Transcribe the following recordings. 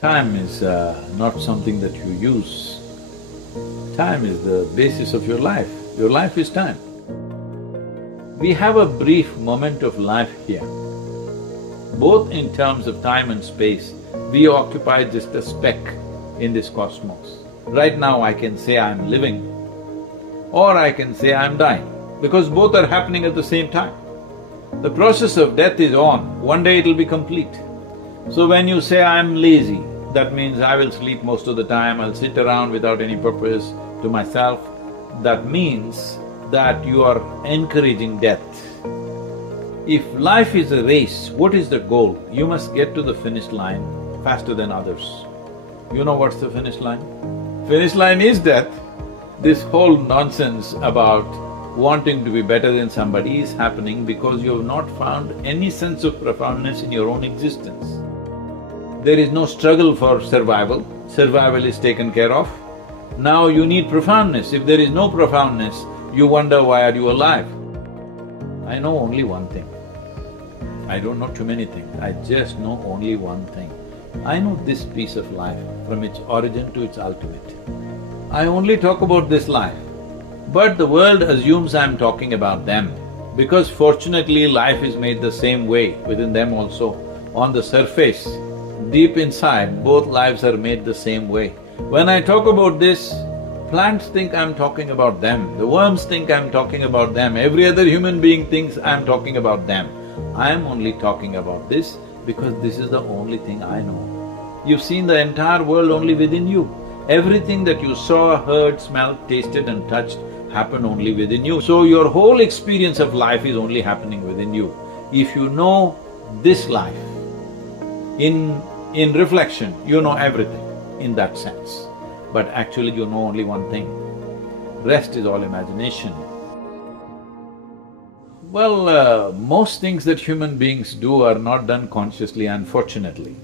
Time is not something that you use. Time is the basis of your life. Your life is time. We have a brief moment of life here. Both in terms of time and space, we occupy just a speck in this cosmos. Right now I can say I'm living, or I can say I'm dying, because both are happening at the same time. The process of death is on, one day it'll be complete. So when you say I'm lazy, that means I will sleep most of the time, I'll sit around without any purpose to myself. That means that you are encouraging death. If life is a race, what is the goal? You must get to the finish line faster than others. You know what's the finish line? Finish line is death. This whole nonsense about wanting to be better than somebody is happening because you have not found any sense of profoundness in your own existence. There is no struggle for survival, survival is taken care of. Now you need profoundness. If there is no profoundness, you wonder why are you alive. I know only one thing. I don't know too many things, I just know only one thing. I know this piece of life from its origin to its ultimate. I only talk about this life, but the world assumes I'm talking about them because fortunately life is made the same way within them also. On the surface, deep inside, both lives are made the same way. When I talk about this, plants think I'm talking about them, the worms think I'm talking about them, every other human being thinks I'm talking about them. I'm only talking about this because this is the only thing I know. You've seen the entire world only within you. Everything that you saw, heard, smelled, tasted and touched happened only within you. So your whole experience of life is only happening within you. If you know this life, in reflection, you know everything in that sense. But actually you know only one thing, rest is all imagination. Well, most things that human beings do are not done consciously, unfortunately.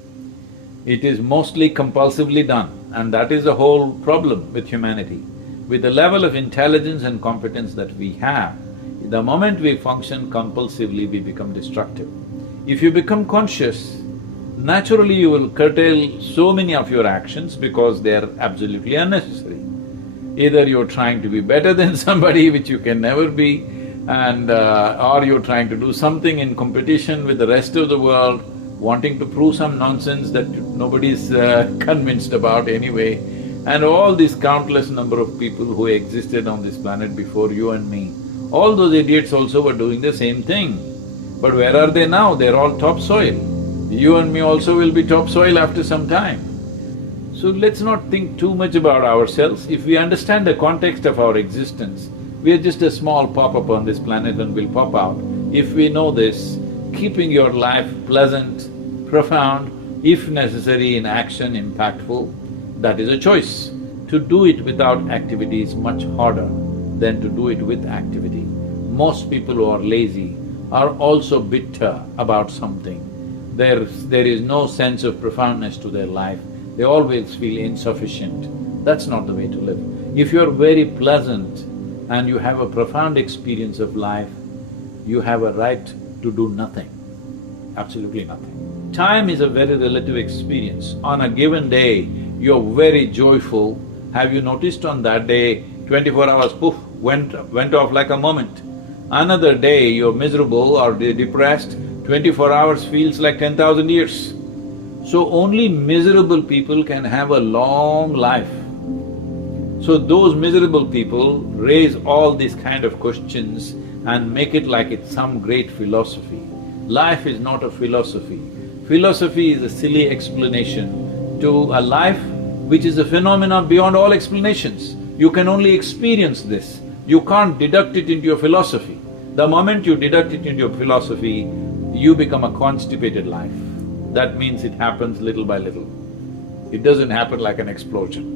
It is mostly compulsively done, and that is the whole problem with humanity. With the level of intelligence and competence that we have, the moment we function compulsively, we become destructive. If you become conscious, naturally you will curtail so many of your actions because they are absolutely unnecessary. Either you're trying to be better than somebody, which you can never be, and or you're trying to do something in competition with the rest of the world, wanting to prove some nonsense that nobody's convinced about anyway. And all these countless number of people who existed on this planet before you and me, all those idiots also were doing the same thing. But where are they now? They're all topsoil. You and me also will be topsoil after some time. So let's not think too much about ourselves. If we understand the context of our existence, we are just a small pop-up on this planet and will pop out. If we know this, keeping your life pleasant, profound, if necessary in action, impactful, that is a choice. To do it without activity is much harder than to do it with activity. Most people who are lazy are also bitter about something. There is no sense of profoundness to their life, they always feel insufficient. That's not the way to live. If you're very pleasant and you have a profound experience of life, you have a right to do nothing, absolutely nothing. Time is a very relative experience. On a given day, you're very joyful. Have you noticed on that day, 24 hours, poof, went off like a moment. Another day, you're miserable or depressed, 24 hours feels like 10,000 years. So only miserable people can have a long life. So those miserable people raise all these kind of questions and make it like it's some great philosophy. Life is not a philosophy. Philosophy is a silly explanation to a life which is a phenomenon beyond all explanations. You can only experience this, you can't deduct it into your philosophy. The moment you deduct it into your philosophy, you become a constipated life. That means it happens little by little. It doesn't happen like an explosion.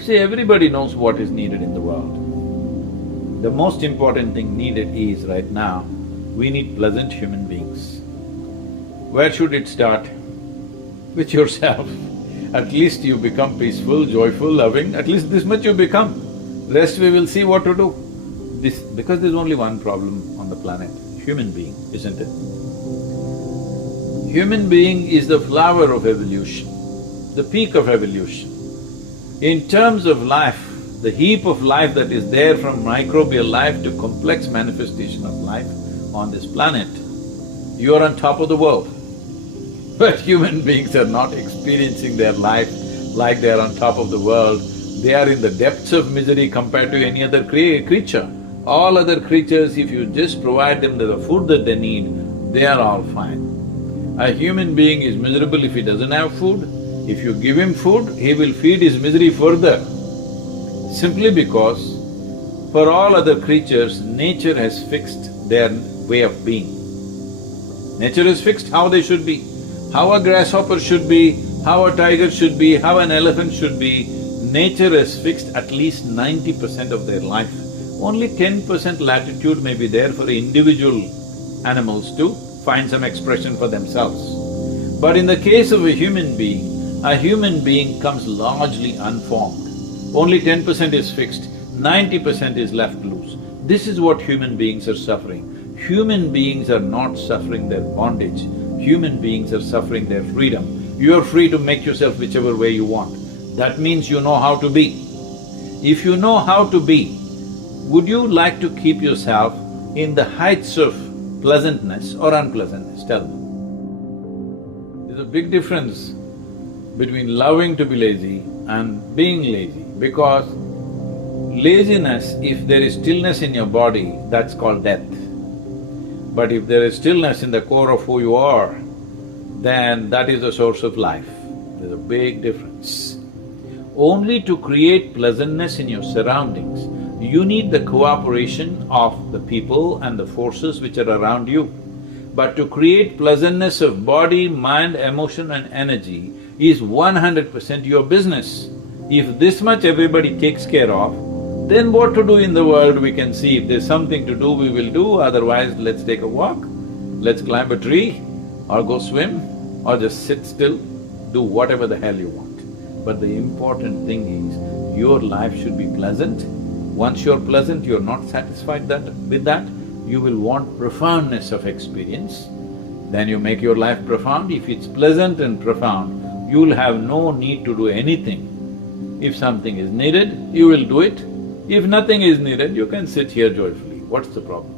See, everybody knows what is needed in the world. The most important thing needed is, right now, we need pleasant human beings. Where should it start? With yourself. At least you become peaceful, joyful, loving, at least this much you become. Rest we will see what to do. Because there's only one problem on the planet, human being, isn't it? Human being is the flower of evolution, the peak of evolution. In terms of life, the heap of life that is there from microbial life to complex manifestation of life on this planet, you are on top of the world. But human beings are not experiencing their life like they are on top of the world. They are in the depths of misery compared to any other creature. All other creatures, if you just provide them the food that they need, they are all fine. A human being is miserable if he doesn't have food. If you give him food, he will feed his misery further. Simply because for all other creatures, nature has fixed their way of being. Nature has fixed how they should be, how a grasshopper should be, how a tiger should be, how an elephant should be. Nature has fixed at least 90% of their life. Only 10% latitude may be there for individual animals to find some expression for themselves. But in the case of a human being comes largely unformed. Only 10% is fixed, 90% is left loose. This is what human beings are suffering. Human beings are not suffering their bondage, human beings are suffering their freedom. You are free to make yourself whichever way you want. That means you know how to be. If you know how to be, would you like to keep yourself in the heights of pleasantness or unpleasantness? Tell me. There's a big difference between loving to be lazy and being lazy, because laziness, if there is stillness in your body, that's called death. But if there is stillness in the core of who you are, then that is the source of life. There's a big difference. Only to create pleasantness in your surroundings, you need the cooperation of the people and the forces which are around you. But to create pleasantness of body, mind, emotion and energy is 100% your business. If this much everybody takes care of, then what to do in the world we can see. If there's something to do, we will do, otherwise let's take a walk, let's climb a tree, or go swim, or just sit still, do whatever the hell you want. But the important thing is, your life should be pleasant. Once you're pleasant, you're not satisfied with that, you will want profoundness of experience. Then you make your life profound. If it's pleasant and profound, you'll have no need to do anything. If something is needed, you will do it. If nothing is needed, you can sit here joyfully. What's the problem?